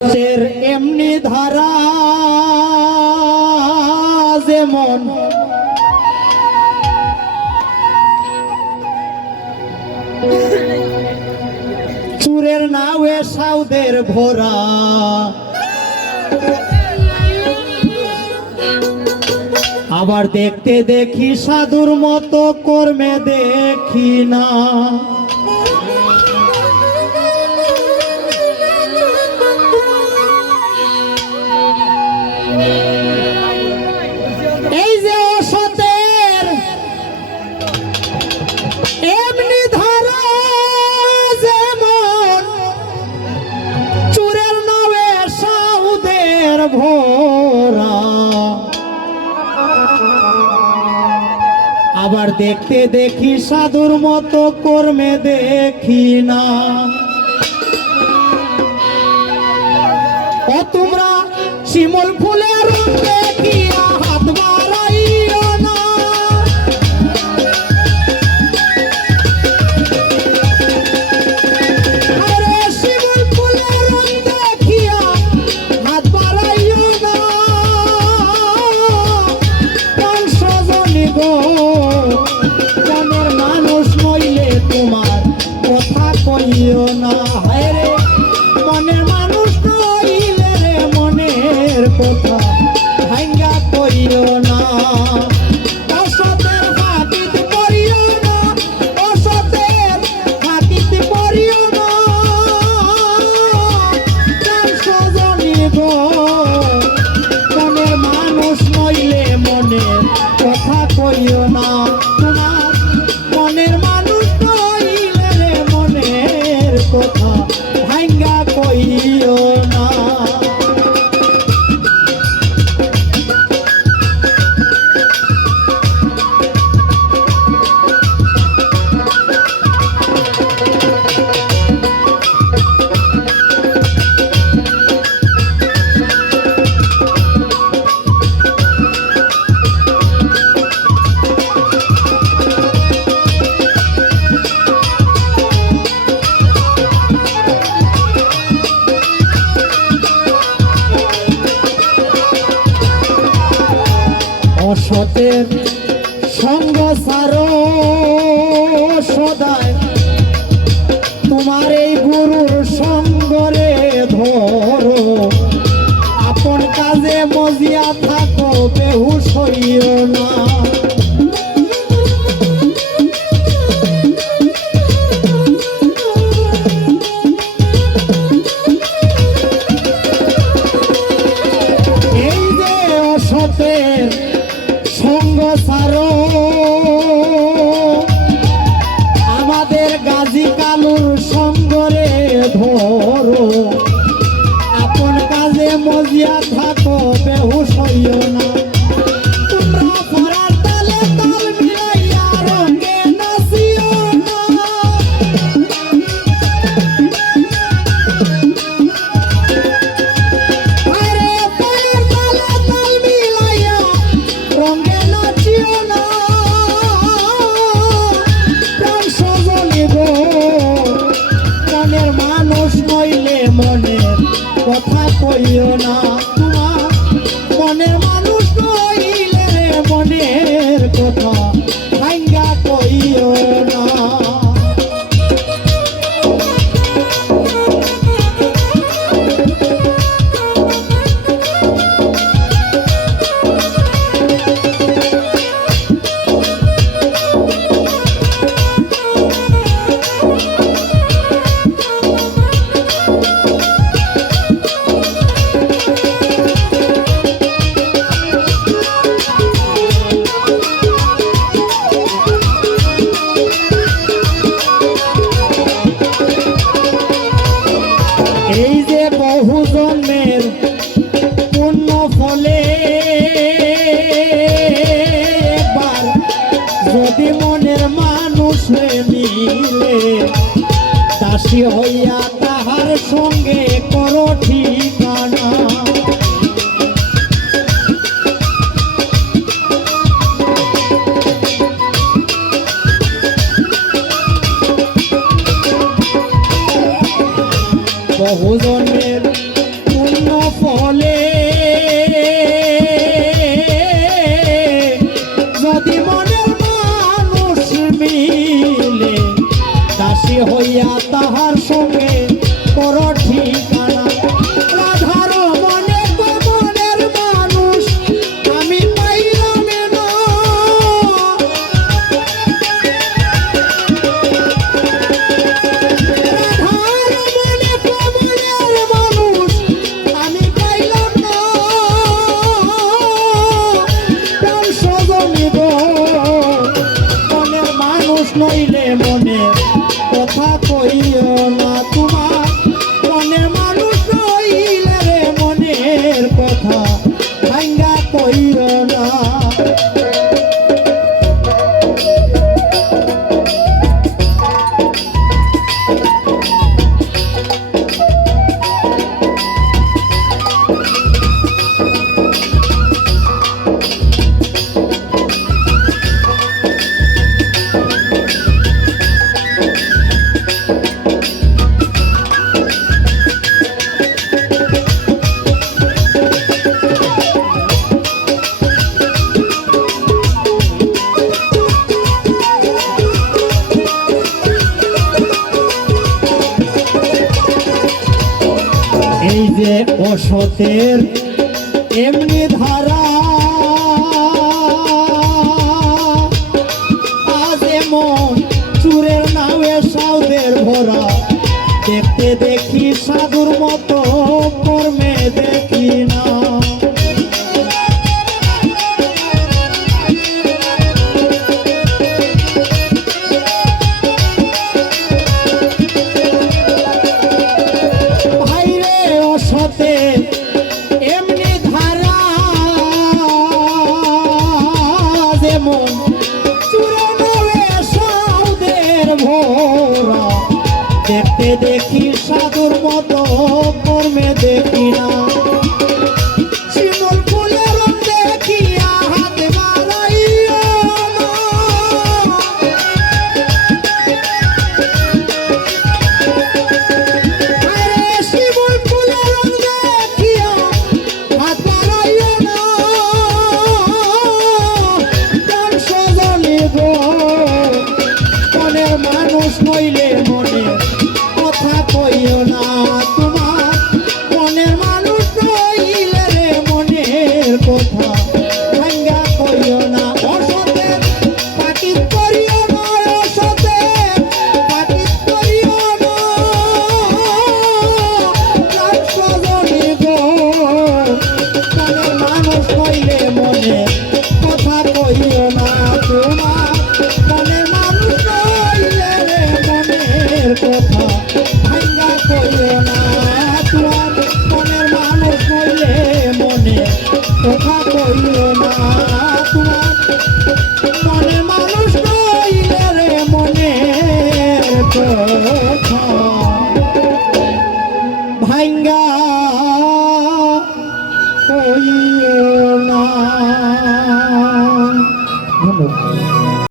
তের এমনি ধারা যেমন চুরের নাওয়ে সাউদের ভোরা। আবার দেখতে দেখি সাধুর মতো কর্মে দেখি না। আবার দেখতে দেখি সাধুর মতো কর্মে দেখি না। ও তোমরা শিমল সতের সঙ্গ সার সদায়। তোমার এই গুরুর সঙ্গরে শুইয়া থাকো বেহুশ হইও না। মানুষ নইলে মনে কথা কইও না। কৃষ্ণে মিলে দাসী হইয়া তাহার সঙ্গে মনে কথা কইও না তোমার যে অসতের এমনি ধারা tempo